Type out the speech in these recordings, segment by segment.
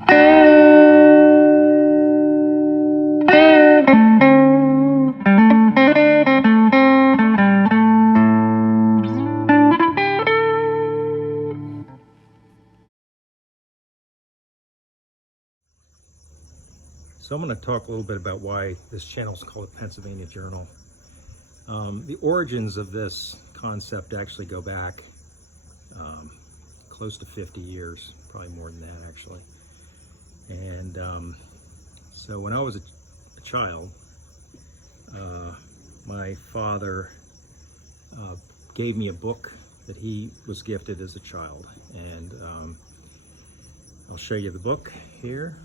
So I'm going to talk a little bit about why this channel is called Pennsylvania Journal. The origins of this concept actually go back close to 50 years, probably more than that actually. And so when I was a child, my father gave me a book that he was gifted as a child, and I'll show you the book here.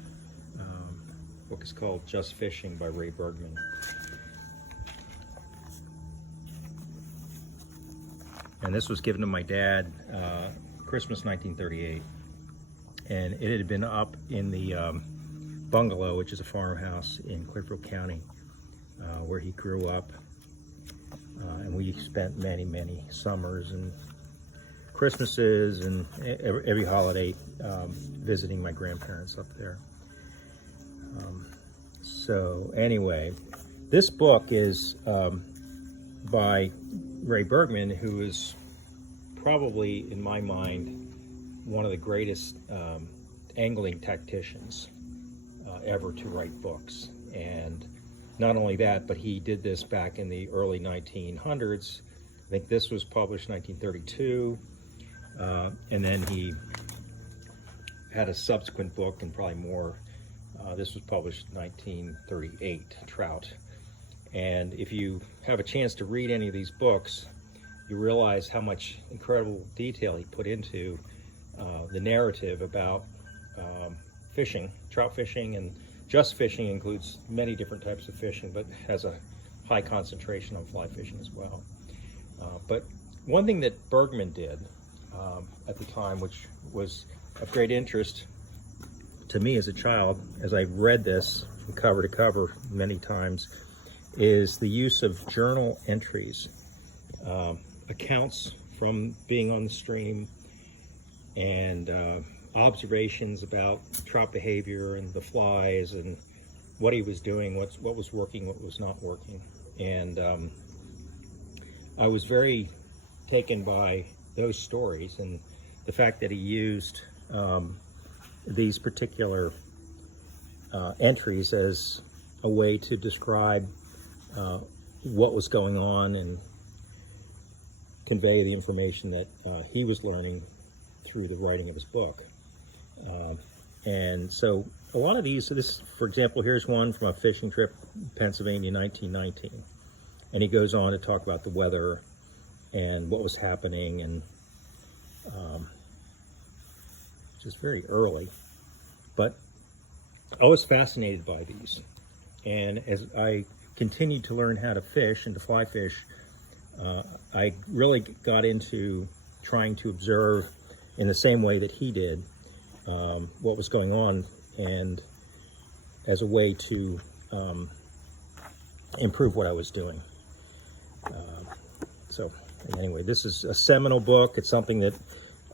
The book is called Just Fishing by Ray Bergman. And this was given to my dad Christmas 1938. And it had been up in the bungalow, which is a farmhouse in Clearfield County, where he grew up. And we spent many, many summers and Christmases and every holiday visiting my grandparents up there. So anyway, this book is by Ray Bergman, who is probably, in my mind, one of the greatest angling tacticians ever to write books. And not only that, but he did this back in the early 1900s. I think this was published 1932, and then he had a subsequent book and probably more. This was published in 1938, Trout. And if you have a chance to read any of these books, you realize how much incredible detail he put into the narrative about fishing. Trout fishing and just fishing includes many different types of fishing, but has a high concentration on fly fishing as well. But one thing that Bergman did at the time, which was of great interest to me as a child, as I read this from cover to cover many times, is the use of journal entries, accounts from being on the stream, and observations about trout behavior and the flies and what he was doing, what was working, what was not working. And I was very taken by those stories and the fact that he used these particular entries as a way to describe what was going on and convey the information that he was learning through the writing of his book. And so a lot of these, so this, for example, here's one from a fishing trip in Pennsylvania, 1919. And he goes on to talk about the weather and what was happening, and just very early. But I was fascinated by these. And as I continued to learn how to fish and to fly fish, I really got into trying to observe in the same way that he did what was going on, and as a way to improve what I was doing. So anyway, this is a seminal book. It's something that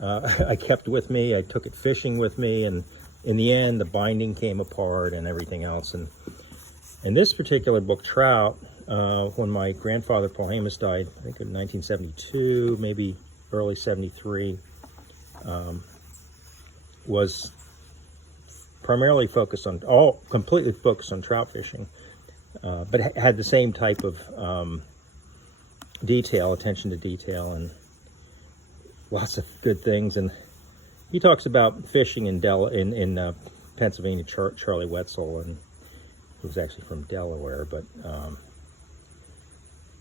I kept with me. I took it fishing with me, and in the end, the binding came apart and everything else. And this particular book, Trout, when my grandfather, Paul Hamus, died, I think in 1972, maybe early 73, was primarily focused on, completely focused on trout fishing, but had the same type of detail, attention to detail, and lots of good things. And he talks about fishing in Pennsylvania, Charlie Wetzel, and he was actually from Delaware, but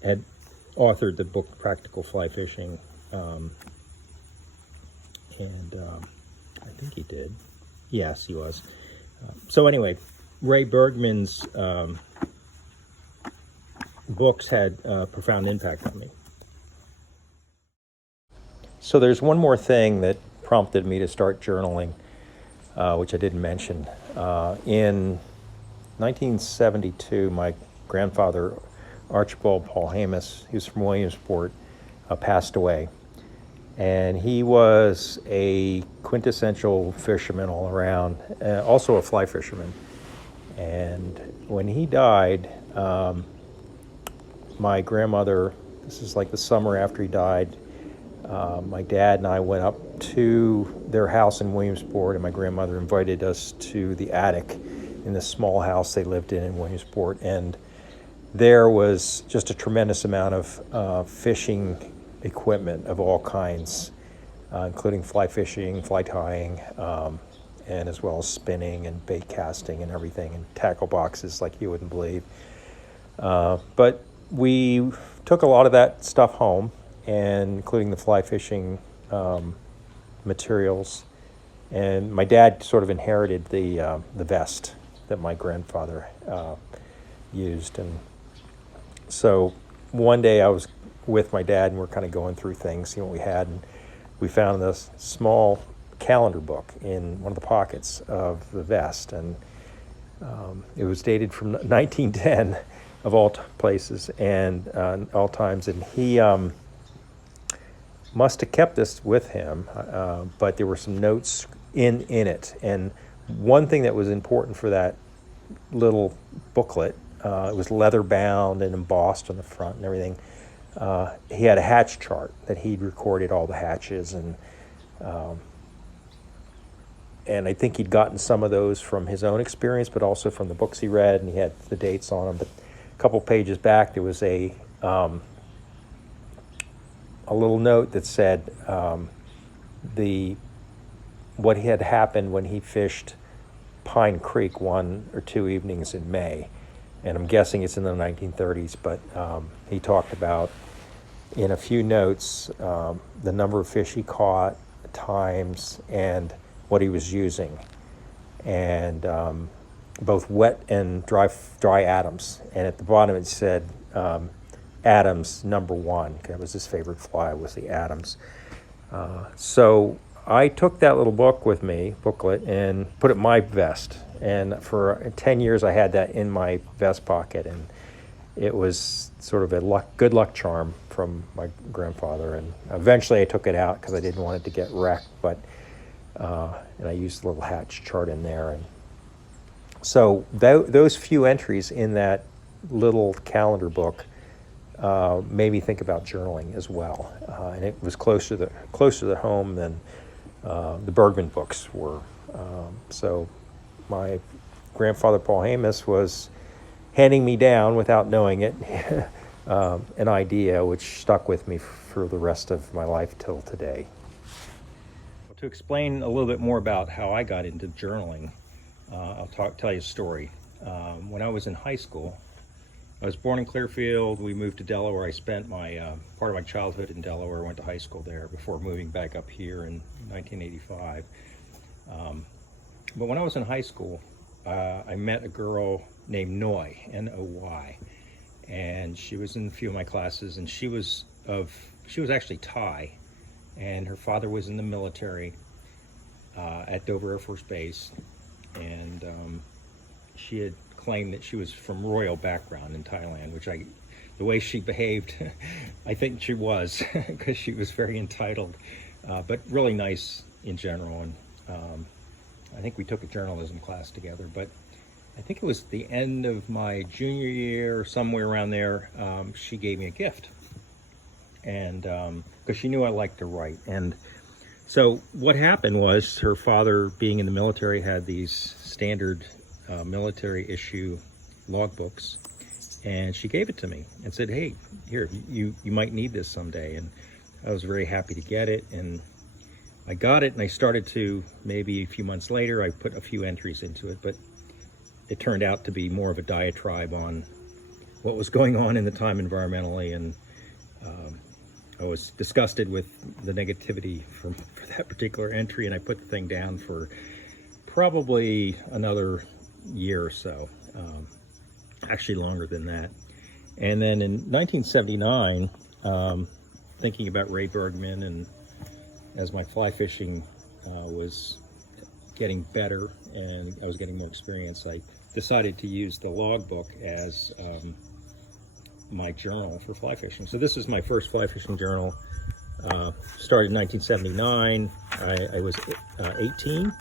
had authored the book Practical Fly Fishing, and I think he did. Yes, he was. So anyway, Ray Bergman's books had a profound impact on me. So there's one more thing that prompted me to start journaling, which I didn't mention. In 1972, my grandfather, Archibald Paul Hamus, he was from Williamsport, passed away. And he was a quintessential fisherman all around, also a fly fisherman. And when he died, my grandmother, this is like the summer after he died, my dad and I went up to their house in Williamsport, and my grandmother invited us to the attic in this small house they lived in Williamsport. And there was just a tremendous amount of fishing equipment of all kinds, including fly fishing, fly tying, and as well as spinning and bait casting and everything, and tackle boxes like you wouldn't believe. But we took a lot of that stuff home, and including the fly fishing materials. And my dad sort of inherited the vest that my grandfather used. And so one day I was with my dad, and we're kind of going through things, seeing what we had, and we found this small calendar book in one of the pockets of the vest, and it was dated from 1910 of all places and all times, and he must have kept this with him, but there were some notes in it. And one thing that was important for that little booklet, it was leather bound and embossed on the front and everything. He had a hatch chart that he'd recorded all the hatches, and I think he'd gotten some of those from his own experience, but also from the books he read, and he had the dates on them. But a couple pages back, there was a little note that said what had happened when he fished Pine Creek 1 or 2 evenings in May. And I'm guessing it's in the 1930s, but he talked about, in a few notes, the number of fish he caught, times, and what he was using, and both wet and dry Adams. And at the bottom it said Adams #1. That was his favorite fly, was the Adams. So I took that little booklet, and put it in my vest. And for 10 years I had that in my vest pocket, and it was sort of a good luck charm from my grandfather. And eventually I took it out because I didn't want it to get wrecked, but and I used the little hatch chart in there. And so those few entries in that little calendar book made me think about journaling as well, and it was closer to home than the Bergman books were. So my grandfather, Paul Hamus, was handing me down, without knowing it, an idea which stuck with me for the rest of my life till today. To explain a little bit more about how I got into journaling, I'll tell you a story. When I was in high school, I was born in Clearfield. We moved to Delaware. I spent my part of my childhood in Delaware. Went to high school there before moving back up here in 1985. But when I was in high school, I met a girl named Noy, N-O-Y, and she was in a few of my classes. And she was actually Thai, and her father was in the military at Dover Air Force Base, and she had claimed that she was from royal background in Thailand, which the way she behaved, I think she was, because she was very entitled, but really nice in general. And I think we took a journalism class together, but I think it was the end of my junior year or somewhere around there, she gave me a gift. And because she knew I liked to write. And so what happened was, her father, being in the military, had these standard military issue logbooks, and she gave it to me and said, "Hey, here, you might need this someday." And I was very happy to get it, and I got it, and I started to, maybe a few months later, I put a few entries into it, but it turned out to be more of a diatribe on what was going on in the time environmentally, and I was disgusted with the negativity for that particular entry, and I put the thing down for probably another year or so, actually longer than that. And then in 1979, thinking about Ray Bergman, and as my fly fishing was getting better and I was getting more experience, I decided to use the logbook as my journal for fly fishing. So this is my first fly fishing journal. Started in 1979. I was 18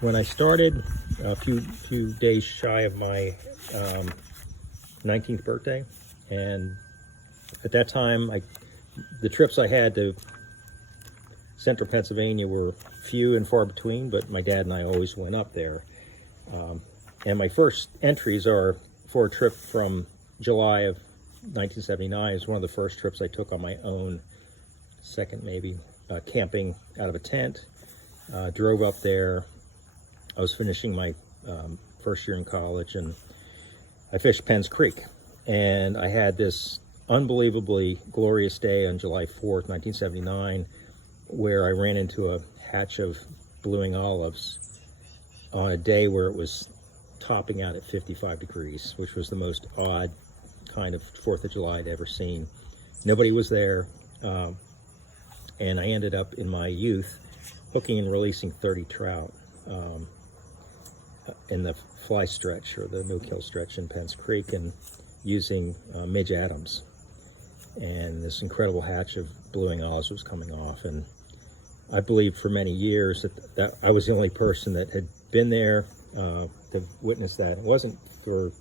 when I started, a few days shy of my 19th birthday. And at that time, the trips I had to central Pennsylvania were few and far between, but my dad and I always went up there. And my first entries are for a trip from July of 1979. It's one of the first trips I took on my own, second maybe, camping out of a tent. Drove up there. I was finishing my first year in college, and I fished Penn's Creek. And I had this unbelievably glorious day on July 4th, 1979, where I ran into a hatch of blueing olives on a day where it was topping out at 55 degrees, which was the most odd kind of 4th of July I'd ever seen. Nobody was there, and I ended up in my youth hooking and releasing 30 trout in the fly stretch, or the no-kill stretch in Penn's Creek, and using Midge Adams. And this incredible hatch of bluing olives was coming off, and I believed for many years that I was the only person that had been there to witness that. It wasn't for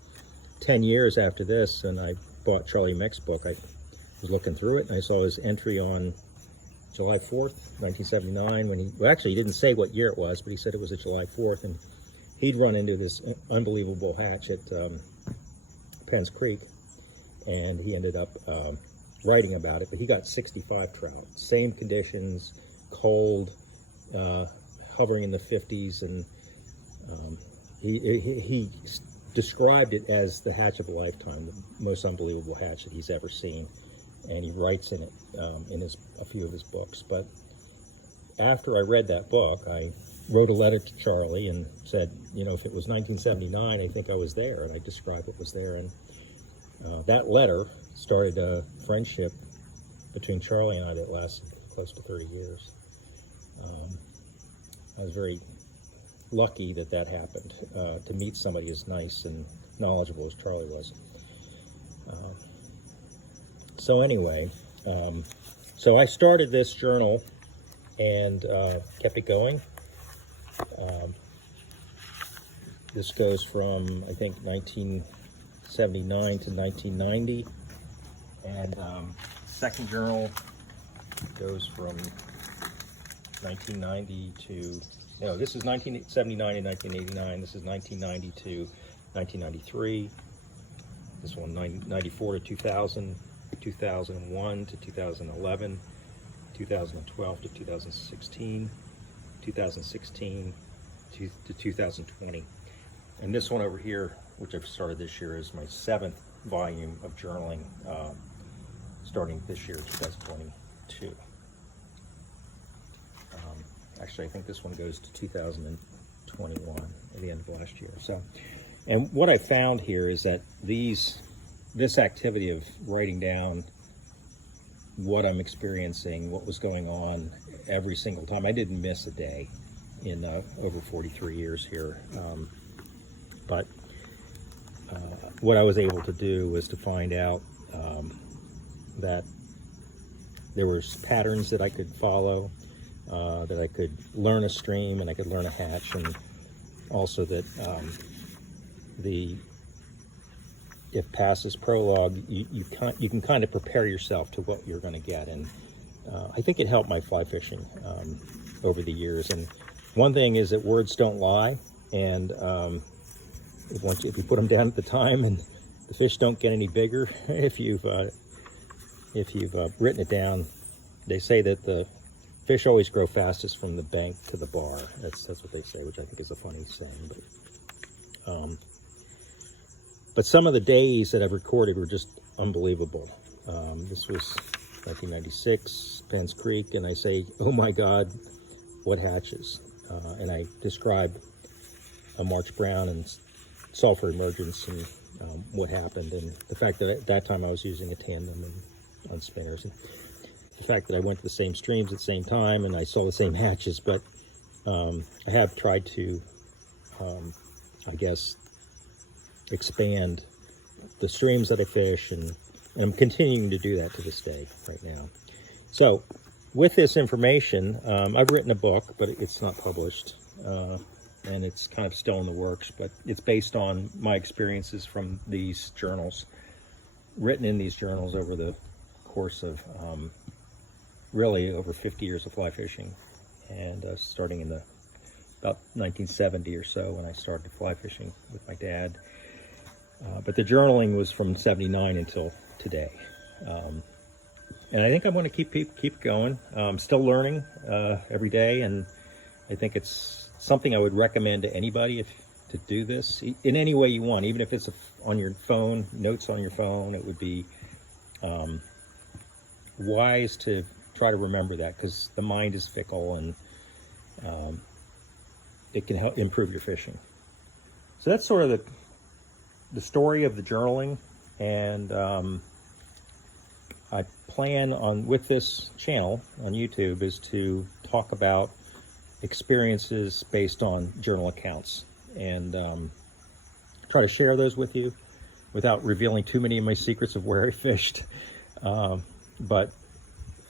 10 years after this, and I bought Charlie Meck's book. I was looking through it, and I saw his entry on July 4th, 1979, when he actually, he didn't say what year it was, but he said it was a July 4th, and he'd run into this unbelievable hatch at Penn's Creek, and he ended up writing about it. But he got 65 trout, same conditions, cold, hovering in the 50s, and he described it as the hatch of a lifetime, the most unbelievable hatch that he's ever seen, and he writes in it in a few of his books. But after I read that book, I wrote a letter to Charlie and said, you know, if it was 1979, I think I was there, and I described what was there. And that letter started a friendship between Charlie and I that lasted close to 30 years. I was very lucky that happened, to meet somebody as nice and knowledgeable as Charlie was. So anyway, so I started this journal and kept it going. This goes from, I think, 1979 to 1990, and second journal goes from 1990 to, no, this is 1979 and 1989. This is 1990 to 1993. This one, 94 to 2000, 2001 to 2011, 2012 to 2016, 2016 to 2020. And this one over here, which I've started this year, is my 7th volume of journaling, starting this year, 2022. Actually, I think this one goes to 2021, at the end of last year. So, and what I found here is that this activity of writing down what I'm experiencing, what was going on every single time, I didn't miss a day in over 43 years here. But what I was able to do was to find out that there were patterns that I could follow, that I could learn a stream and I could learn a hatch, and also that if past is prologue, you can kind of prepare yourself to what you're going to get. And I think it helped my fly fishing over the years. And one thing is that words don't lie, and if you put them down at the time, and the fish don't get any bigger, if you've written it down, they say that the fish always grow fastest from the bank to the bar. That's what they say, which I think is a funny saying. But some of the days that I've recorded were just unbelievable. This was 1996, Penn's Creek, and I say, oh my God, what hatches? And I described a March Brown and sulfur emergence and what happened, and the fact that at that time I was using a tandem and on spinners, and the fact that I went to the same streams at the same time and I saw the same hatches. But I have tried to, I guess, expand the streams that I fish, and I'm continuing to do that to this day right now. So with this information, I've written a book, but it's not published, and it's kind of still in the works, but it's based on my experiences from these journals, written in these journals over the course of really over 50 years of fly fishing, and starting in about 1970 or so when I started fly fishing with my dad. But the journaling was from 79 until today. And I think I'm going to keep going. I'm still learning every day, and I think it's something I would recommend to anybody to do this in any way you want, even if it's on your phone, notes on your phone. It would be wise to try to remember that, because the mind is fickle, and it can help improve your fishing. So that's sort of the story of the journaling, and I plan on, with this channel on YouTube, is to talk about experiences based on journal accounts, and try to share those with you without revealing too many of my secrets of where I fished. But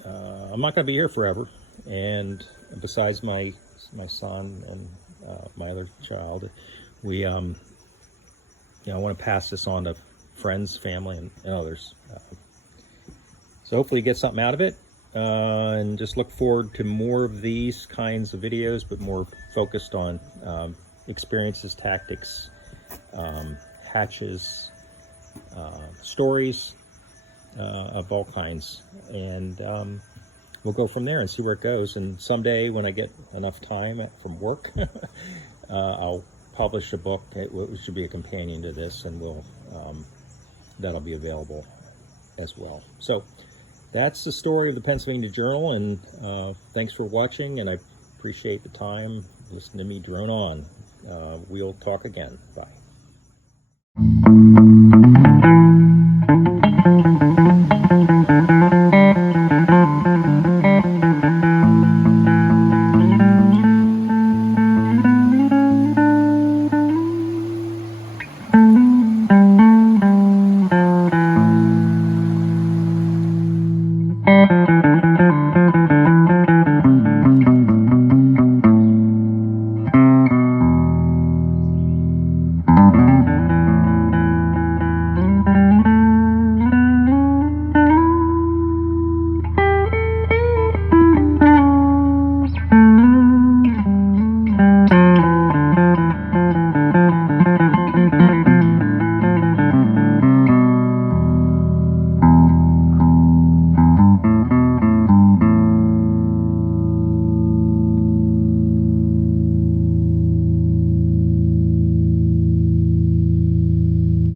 I'm not going to be here forever, and besides my son and my other child, we I want to pass this on to friends, family, and others. So hopefully you get something out of it, and just look forward to more of these kinds of videos, but more focused on experiences, tactics, hatches, stories of all kinds, and we'll go from there and see where it goes. And someday, when I get enough time from work, I'll publish a book. It should be a companion to this, and that'll be available as well. So that's the story of the Pennsylvania Journal, and thanks for watching, and I appreciate the time. Listen to me drone on. We'll talk again. Bye.